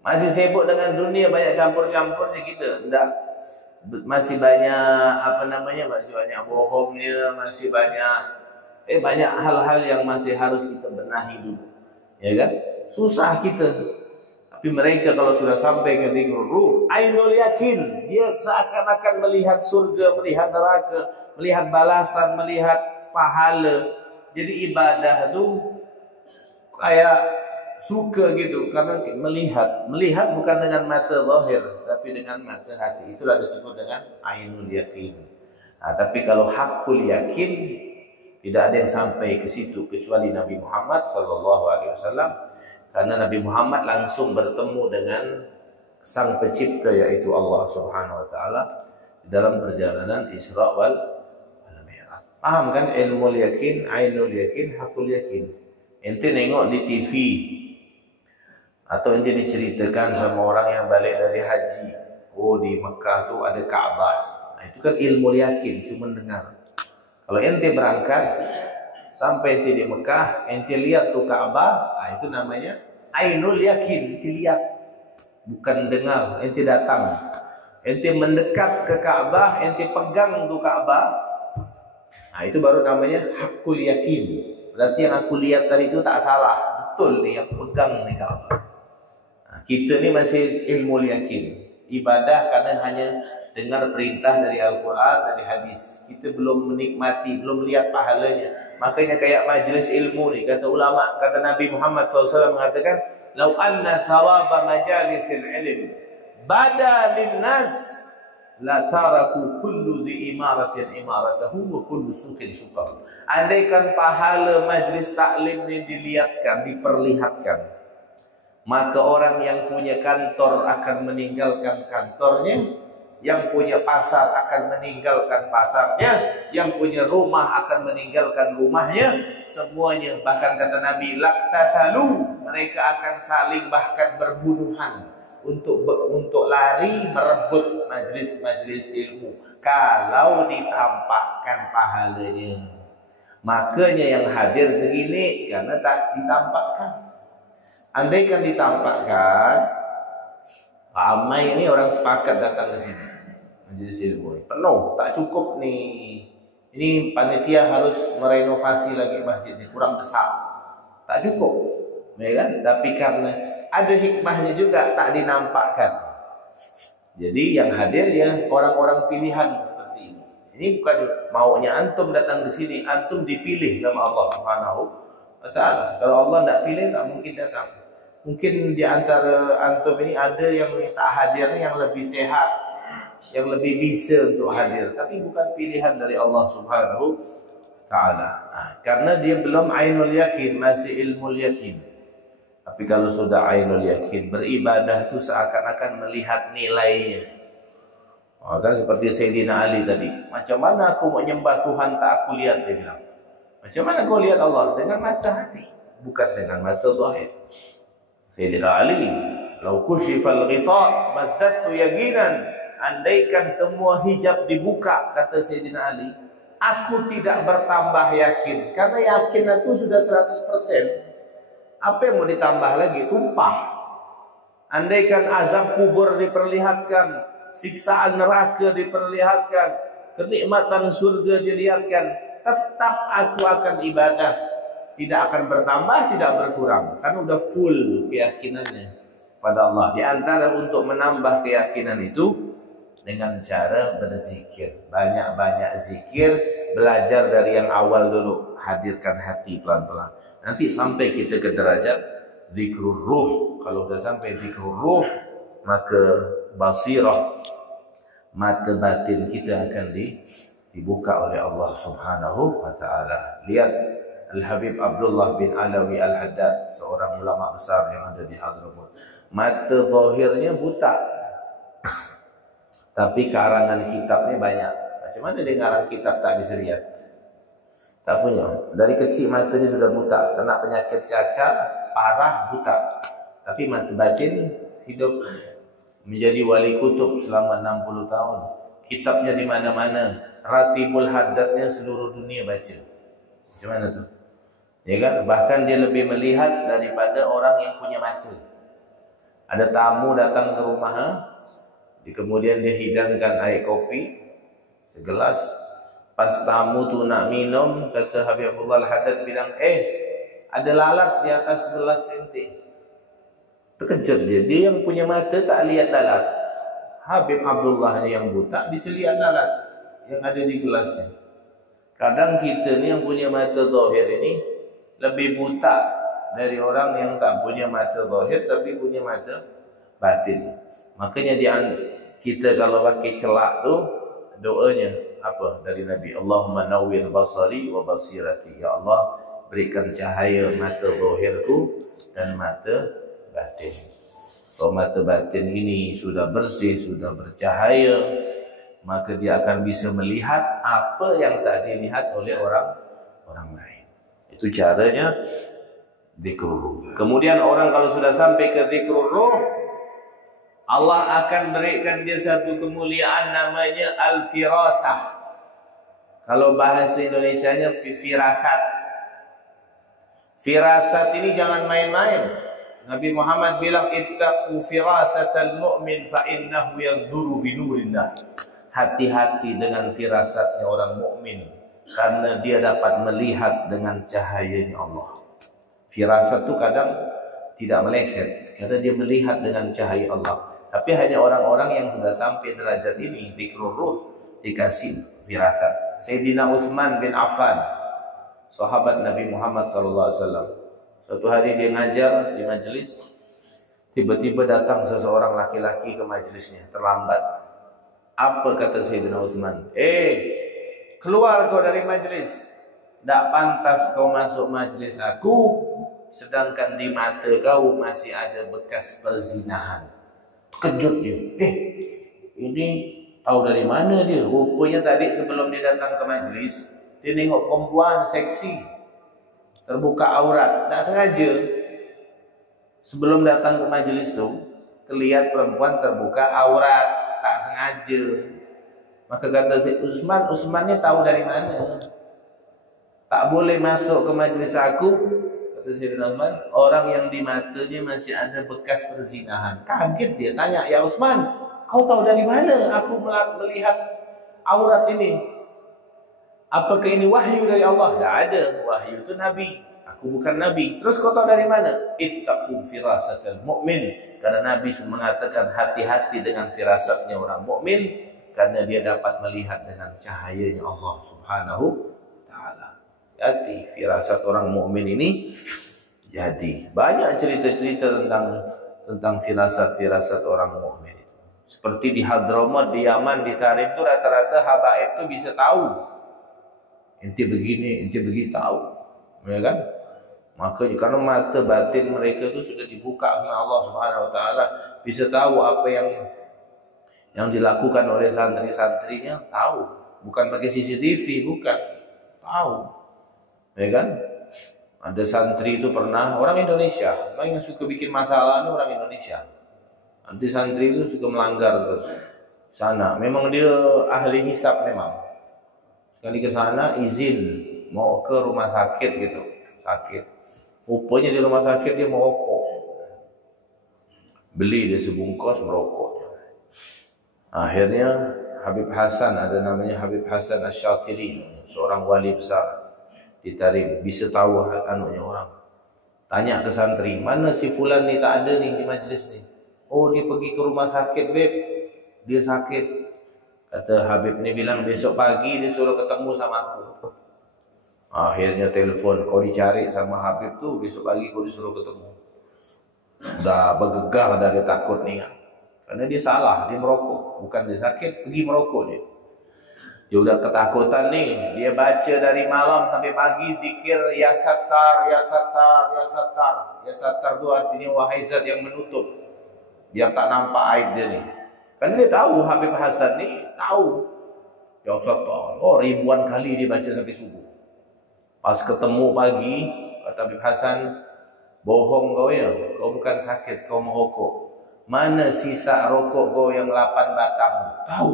Masih sibuk dengan dunia, banyak campur-campurnya kita. Tak. Masih banyak masih banyak bohongnya, masih banyak hal-hal yang masih harus kita benahi dulu. Ya kan? Susah kita. Tapi mereka kalau sudah sampai ke dzikrul ruh, ainul yakin, dia seakan-akan melihat surga, melihat neraka, melihat balasan, melihat pahala. Jadi ibadah itu kayak suka gitu, karena melihat bukan dengan mata zahir, tapi dengan mata hati. Itulah disebut dengan ainul yakin. Tapi kalau hakul yakin, tidak ada yang sampai ke situ kecuali Nabi Muhammad SAW. Karena Nabi Muhammad langsung bertemu dengan Sang Pencipta, yaitu Allah Subhanahu wa taala, dalam perjalanan Isra wal Mi'raj. Paham kan? Ilmu yakin, ainul yakin, hakul yakin. Ente nengok di TV atau ente diceritakan sama orang yang balik dari haji, di Mekah tuh ada Ka'bah. Itu kan ilmu yakin, cuma dengar. Kalau ente berangkat sampai ente di Mekah, ente lihat tuh Ka'bah, itu namanya ainul yakin, ente lihat, bukan dengar. Ente datang, ente mendekat ke Ka'bah, ente pegang tuh Ka'bah, itu baru namanya hakul yakin. Berarti yang aku lihat tadi itu tak salah, betul nih yang pegang nih Ka'bah. Kita ni masih ilmu yakin. Ibadah karena hanya dengar perintah dari Al-Quran, dari hadis. Kita belum menikmati, belum lihat pahalanya. Makanya kayak majlis ilmu ni, kata ulama, kata Nabi Muhammad SAW mengatakan, "Lau anna thawaba majalisil ilm bada linnas la taraku kullu dhi imaratin imaratahu wa kullu suqin suqahu." Andaikan pahala majlis taklim ini dilihatkan, diperlihatkan, maka orang yang punya kantor akan meninggalkan kantornya, yang punya pasar akan meninggalkan pasarnya, yang punya rumah akan meninggalkan rumahnya, semuanya. Bahkan kata Nabi, laqtatalu, mereka akan saling bahkan berbunuhan untuk lari merebut majlis-majlis ilmu kalau ditampakkan pahalanya. Makanya yang hadir segini karena tak ditampakkan. Andaikan ditampakkan, ramai ini orang sepakat datang ke sini majlis ilmu, penuh, tak cukup nih. Ini panitia harus merenovasi lagi masjid ini, kurang besar, tak cukup, ya kan? Tapi karena ada hikmahnya juga tak dinampakkan. Jadi yang hadir ya orang-orang pilihan seperti ini. Ini bukan maunya antum datang ke sini, antum dipilih sama Allah Subhanahu wa ta'ala. Kalau Allah tidak pilih, tak mungkin datang. Mungkin di antara antum ini ada yang tak hadir yang lebih sehat, yang lebih bisa untuk hadir, tapi bukan pilihan dari Allah Subhanahu ta'ala. Karena dia belum ainul yakin, masih ilmul yakin. Tapi kalau sudah ainul yakin, beribadah itu seakan-akan melihat nilainya. Kan seperti Sayyidina Ali tadi, macam mana aku menyembah Tuhan tak aku lihat, dia bilang. Macam mana kau lihat Allah? Dengan mata hati, bukan dengan mata zahir. Sayyidina Ali, "Lau kushifal ghita' mazdadtu yaqinan." Andaikan semua hijab dibuka, kata Sayyidina Ali, aku tidak bertambah yakin. Karena yakin aku sudah 100%. Apa yang mau ditambah lagi? Tumpah. Andaikan azab kubur diperlihatkan, siksaan neraka diperlihatkan, kenikmatan surga dilihatkan, tetap aku akan ibadah. Tidak akan bertambah, tidak berkurang. Karena udah full keyakinannya pada Allah. Di antara untuk menambah keyakinan itu dengan cara berzikir. Banyak-banyak zikir. Belajar dari yang awal dulu. Hadirkan hati pelan-pelan. Nanti sampai kita ke derajat zikrul ruh. Kalau sudah sampai zikrul ruh, maka basirah, mata batin kita akan dibuka oleh Allah Subhanahu wa ta'ala. Lihat Al-Habib Abdullah bin Alawi Al-Haddad, seorang ulama besar yang ada di Hadramut. Mata zahirnya buta, tapi karangan kitabnya banyak. Macam mana dia ngarang kitab tak bisa lihat? Tak punya. Dari kecil matanya sudah buta, kena penyakit cacat parah, buta. Tapi mata batin hidup, menjadi wali kutub selama 60 tahun. Kitabnya di mana-mana, Ratibul Haddadnya seluruh dunia baca. Macam mana tu? Ya kan? Bahkan dia lebih melihat daripada orang yang punya mata. Ada tamu datang ke rumah, kemudian dia hidangkan air kopi segelas. Pas tamu tu nak minum, kata Habib Abdullah Al-Haddad bilang, ada lalat di atas gelas ente. Terkejut dia. Dia yang punya mata tak lihat lalat. Habib Abdullah yang buta bisa lihat lalat yang ada di gelasnya. Kadang kita ni yang punya mata zahir ini lebih buta dari orang yang tak punya mata zahir tapi punya mata batin. Makanya kita kalau pakai celak tu, doanya apa dari Nabi? Allahumma nawwir basari wa basirati. Ya Allah, berikan cahaya mata zahirku dan mata batin. Kalau mata batin ini sudah bersih, sudah bercahaya, maka dia akan bisa melihat apa yang tak dilihat oleh orang lain. Itu caranya zikrul ruh. Kemudian orang kalau sudah sampai ke zikrul ruh, Allah akan berikan dia satu kemuliaan namanya al-firasah. Kalau bahasa Indonesianya firasat. Firasat ini jangan main-main. Nabi Muhammad bilang, ittaqu firasatal mu'min fa innahu yadhuru bi nurillah. Hati-hati dengan firasatnya orang mukmin, karena dia dapat melihat dengan cahayanya Allah. Firasat itu kadang tidak meleset, karena dia melihat dengan cahaya Allah. Tapi hanya orang-orang yang sudah sampai derajat ini, zikrul ruh, dikasih firasat. Sayyidina Utsman bin Affan, sahabat Nabi Muhammad SAW. Suatu hari dia ngajar di majelis, tiba-tiba datang seseorang laki-laki ke majelisnya, terlambat. Apa kata Sayyidina Utsman? Keluar kau dari majelis. Tak pantas kau masuk majelis aku, sedangkan di mata kau masih ada bekas perzinahan. Kejut dia. Ini tahu dari mana dia? Rupanya tadi sebelum dia datang ke majelis, dia tengok perempuan seksi, terbuka aurat. Tak sengaja. Sebelum datang ke majelis tu, terlihat perempuan terbuka aurat. Tak sengaja. Maka kata si Utsmannya tahu dari mana? Tak boleh masuk ke majlis aku, kata Sayyidina Utsman, orang yang di matanya masih ada bekas perzinahan. Kaget dia, tanya, ya Utsman, kau tahu dari mana aku melihat aurat ini? Apakah ini wahyu dari Allah? Tak ada, wahyu itu Nabi. Aku bukan Nabi. Terus kau tahu dari mana? Ittaqu firasatal mu'min. Karena Nabi mengatakan hati-hati dengan firasatnya orang mukmin, karena dia dapat melihat dengan cahayanya Allah Subhanahu ta'ala. Jadi firasat orang mukmin ini jadi. Banyak cerita-cerita tentang firasat-firasat orang mukmin. Seperti di Hadramaut, di Yaman, di Tarim itu rata-rata habaib itu bisa tahu. Ente begini, ente begitu tahu. Ya kan? Maka karena mata batin mereka itu sudah dibuka oleh Allah Subhanahu wa taala, bisa tahu apa yang dilakukan oleh santri-santrinya, tahu. Bukan pakai CCTV, bukan. Tahu. Ya kan? Ada santri itu pernah orang Indonesia, yang suka bikin masalah itu orang Indonesia. Nanti santri itu suka melanggar terus. Sana, memang dia ahli hisab memang. Sekali ke sana izin mau ke rumah sakit gitu, sakit. Rupanya di rumah sakit dia merokok. Beli dia sebungkus merokok. Akhirnya Habib Hasan, ada namanya Habib Hasan Asy-Syatiri, seorang wali besar di Tarim, bisa tahu anunya orang. Tanya ke santri, mana si fulan ni, tak ada ni di majlis ni. Oh, dia pergi ke rumah sakit, Beb. Dia sakit. Kata Habib ni bilang besok pagi dia suruh ketemu sama aku. Akhirnya telefon, kau dicari sama Habib tu, besok pagi kau disuruh ketemu. Dah bergegar, dah dia takut ni. Karena dia salah, dia merokok. Bukan dia sakit, pergi merokok dia. Dia udah ketakutan ni. Dia baca dari malam sampai pagi zikir Ya Sattar, Ya Sattar, Ya Sattar. Ya Sattar tu artinya wahai zat yang menutup, biar tak nampak aib dia ni. Kan dia tahu Habib Hasan ni, tahu. Ya Sattar. Oh, ribuan kali dia baca sampai subuh. Pas ketemu pagi, kata Habib Hasan, bohong kau ya, kau bukan sakit, kau merokok. Mana sisa rokok kau yang 8 batang? Tahu.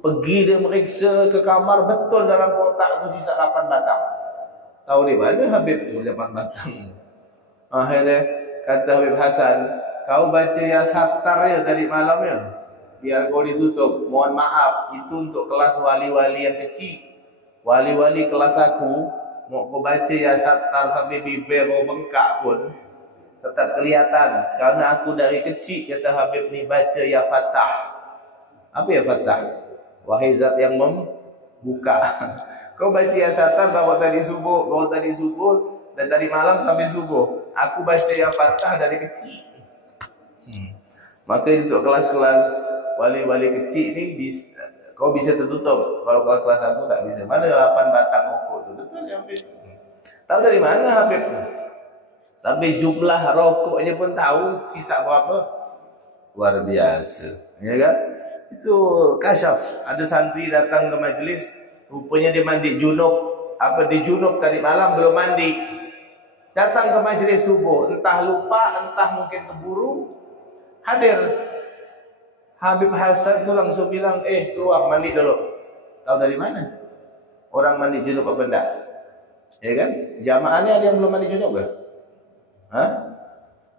Pergi dia meriksa ke kamar, betul dalam kotak tu sisa 8 batang. Tahu di mana Habib tu 8 batang? Akhirnya kata Habib Hasan, kau baca Ya Sattar ya tadi malam ya, biar kau ditutup. Mohon maaf, itu untuk kelas wali-wali yang kecil. Wali-wali kelas aku, mau kau baca Ya Sattar sampai bibir kau bengkak pun tetap kelihatan. Karena aku dari kecil, kata Habib ni, baca Ya Fattah. Apa Ya Fattah? Wahai zat yang membuka. Kau baca Ya Sattar baru tadi subuh, dan tadi malam sampai subuh. Aku baca Ya Fattah dari kecil. Maka untuk kelas-kelas wali-wali kecil ni kau bisa tertutup. Kalau kelas aku tak bisa. Mana 8 batang rokok tu? Betul ya Habib? Tahu dari mana Habib? Sampai jumlah rokoknya pun tahu, sisa berapa? Luar biasa. Ya kan? Itu kasyaf. Ada santri datang ke majlis, rupanya dia mandi junub. Dia junub tadi malam belum mandi. Datang ke majlis subuh, entah lupa, entah mungkin keburu, hadir. Habib Hasan tu langsung bilang, keluar mandi dulu. Tahu dari mana? Orang mandi junub apa enggak? Ya kan? Jamaahnya ada yang belum mandi junub ke?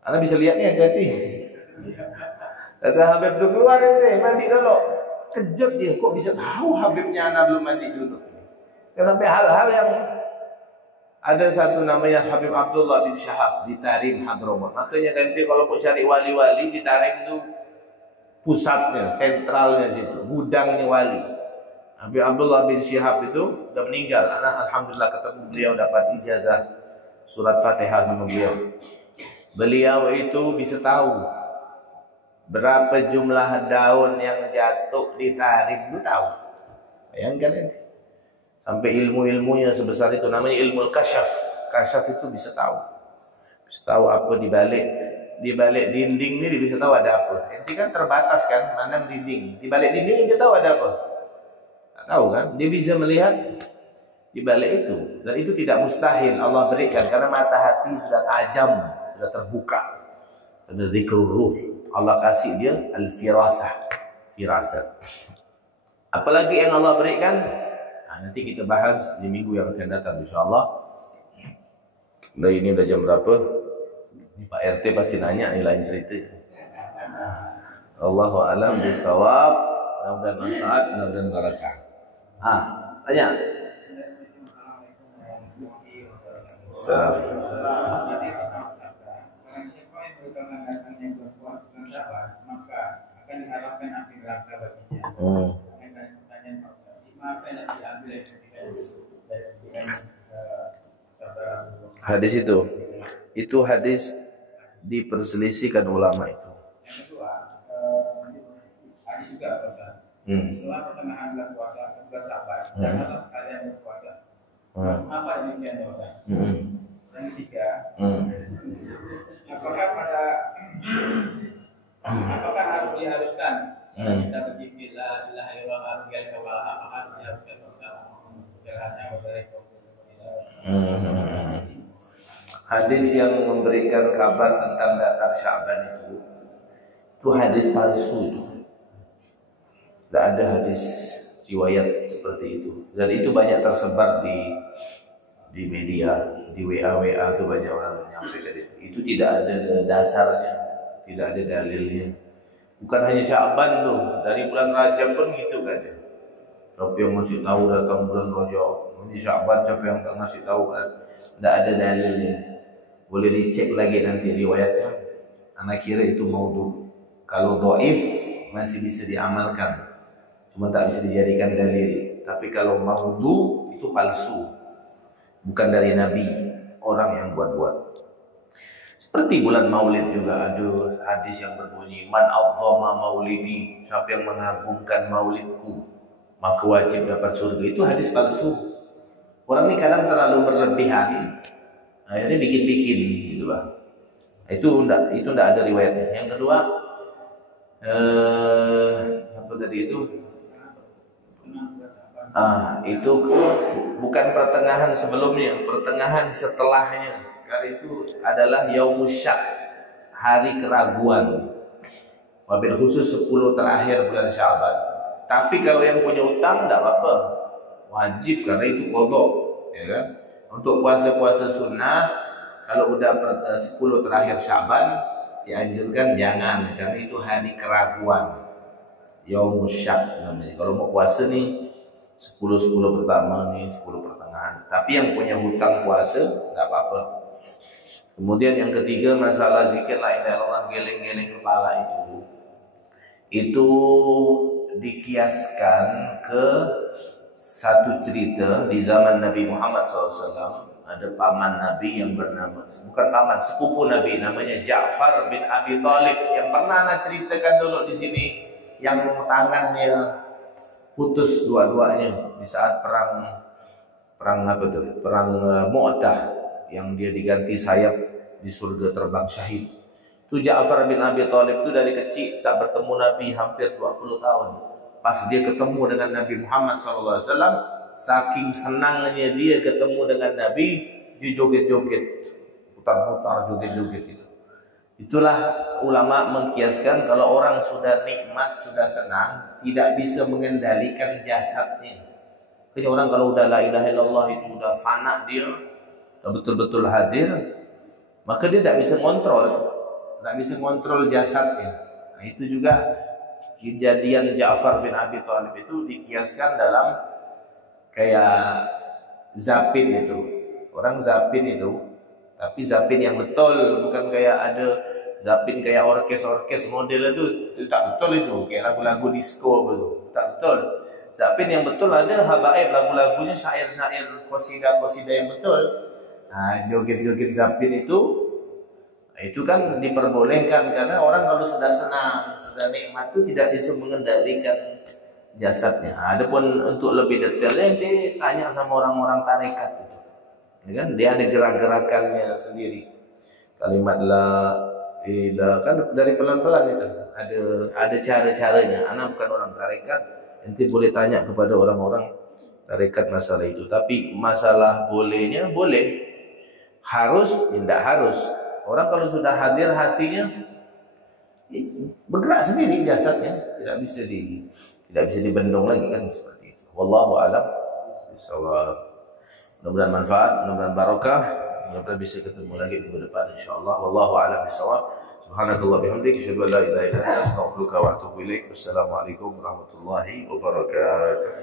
Anda bisa lihat ni, hati-hati. Kata Habib tu, keluar ente, mandi dulu. Kejut dia, kok bisa tahu Habibnya anak belum mandi junub? Sampai hal-hal yang ada satu namanya Habib Abdullah bin Syahab di Tarim Hadramaut. Makanya nanti kalau mau cari wali-wali di Tarim tu pusatnya, sentralnya situ, gudangnya wali. Habib Abdullah bin Syihab itu sudah meninggal. Anak alhamdulillah ketemu beliau, dapat ijazah surat Fatihah sama beliau. Beliau itu bisa tahu berapa jumlah daun yang jatuh di Tarim, itu tahu. Bayangkan ini. Sampai ilmu-ilmunya sebesar itu, namanya ilmu kasyaf. Kasyaf itu bisa tahu. Bisa tahu apa di balik dinding ni, dia bisa tahu ada apa. Nanti kan terbatas kan, mana dinding. Di balik dinding dia tahu ada apa. Tak tahu kan? Dia bisa melihat di balik itu. Dan itu tidak mustahil Allah berikan, karena mata hati sudah tajam, sudah terbuka. Ada zikrul ruh. Allah kasih dia al-firasah, firasat. Apalagi yang Allah berikan, nanti kita bahas di minggu yang akan datang insyaallah. Nah, ini udah jam berapa? Ini Pak RT pasti nanya, ini lain cerita. Allahu a'lam bishawab. Mudah-mudahan manfaat, mudah-mudahan barakah. Tanya. Maka akan diharapkan api neraka baginya. Apa yang diambil ketika Hadis itu hadis diperselisihkan ulama itu. Yang kedua, hadis juga Ustaz. Setelah pertengahan bulan puasa, bulan Syaban, janganlah kalian berpuasa. Apa demikian Ustaz? Yang ketiga, apakah harus diharuskan kita berzikir la ilaha illallah apakah harus diharuskan Ustaz? Hadis yang memberikan kabar tentang datang Syaban itu hadis palsu. Tidak ada hadis riwayat seperti itu. Dan itu banyak tersebar di media, di WA itu banyak orang menyampaikan itu. Itu tidak ada dasarnya, tidak ada dalilnya. Bukan hanya Syaban loh, dari bulan Rajab pun gitu kan ada. Siapa yang masih tahu datang bulan Rajab? Ini Syaban, siapa yang tak masih tahu kan? Tidak ada dalilnya. Boleh dicek lagi nanti riwayatnya. Anak kira itu maudhu. Kalau dhaif masih bisa diamalkan, cuma tak bisa dijadikan dalil. Tapi kalau maudhu itu palsu, bukan dari Nabi, orang yang buat-buat. Seperti bulan Maulid juga ada hadis yang berbunyi man azzama maulidi, siapa yang mengagungkan maulidku maka wajib dapat surga. Itu hadis palsu. Orang ini kadang terlalu berlebihan, akhirnya bikin-bikin gitu Pak. Itu enggak ada riwayatnya. Yang kedua, apa tadi itu? Itu bukan pertengahan sebelumnya, pertengahan setelahnya. Karena itu adalah Yaumus Syak, hari keraguan. Wabil khusus 10 terakhir bulan Syaban. Tapi kalau yang punya utang tidak apa-apa, wajib karena itu qadha, ya kan? Untuk puasa-puasa sunnah kalau udah 10 terakhir Syaban dianjurkan jangan, karena itu hari keraguan. Yaumus Syak namanya. Kalau mau puasa nih 10 pertama nih, 10 pertengahan. Tapi yang punya hutang puasa enggak apa-apa. Kemudian yang ketiga, masalah zikir la ilaha illallah geleng-geleng kepala itu dikiaskan ke satu cerita di zaman Nabi Muhammad SAW. Ada paman Nabi yang bernama, bukan paman, sepupu Nabi, namanya Ja'far bin Abi Thalib, yang pernah Ana ceritakan dulu di sini, yang tangannya putus dua-duanya di saat perang Mu'tah, yang dia diganti sayap di surga terbang syahid. Itu Ja'far bin Abi Thalib itu dari kecil tak bertemu Nabi hampir 20 tahun. Pas dia ketemu dengan Nabi Muhammad SAW, saking senangnya dia ketemu dengan Nabi, dia joget-joget, putar-putar, joget-joget itu. Itulah ulama mengkiaskan kalau orang sudah nikmat, sudah senang, tidak bisa mengendalikan jasadnya. Jadi orang kalau udah la ilaha illallah itu udah fana dia, betul-betul hadir, maka dia tidak bisa ngontrol jasadnya. Nah, itu juga kejadian Ja'far bin Abi Thalib itu dikiaskan dalam kayak zapin itu. Orang zapin itu, tapi zapin yang betul, bukan kayak ada zapin kayak orkes model itu tak betul itu, kayak lagu-lagu disco betul. Tak betul. Zapin yang betul ada habaib, lagu-lagunya syair-syair, qasidah yang betul. Nah, joget-joget zapin itu kan diperbolehkan karena orang kalau sudah senang, sudah nikmat itu tidak bisa mengendalikan jasadnya. Adapun untuk lebih detailnya dia tanya sama orang-orang tarekat itu. Ya kan? Dia ada gerak-gerakannya sendiri. Kalimat la ilaha kan dari pelan-pelan itu. Ada cara-caranya. Anak bukan orang tarekat, nanti boleh tanya kepada orang-orang tarekat masalah itu. Tapi masalah bolehnya boleh. Harus, tidak harus. Orang kalau sudah hadir hatinya bergerak sendiri jasadnya, tidak bisa dibendung lagi kan seperti itu. Wallahu a'lam bishawab. Mudah-mudahan manfaat, mudah-mudahan barakah, mudah-mudahan bisa ketemu lagi di depan insyaallah. Wallahu a'lam bishawab. Subhanakallah bihamdik, asyhadu an la ilaha illa anta, astaghfiruka wa atubu ilaik. Wassalamualaikum warahmatullahi wabarakatuh.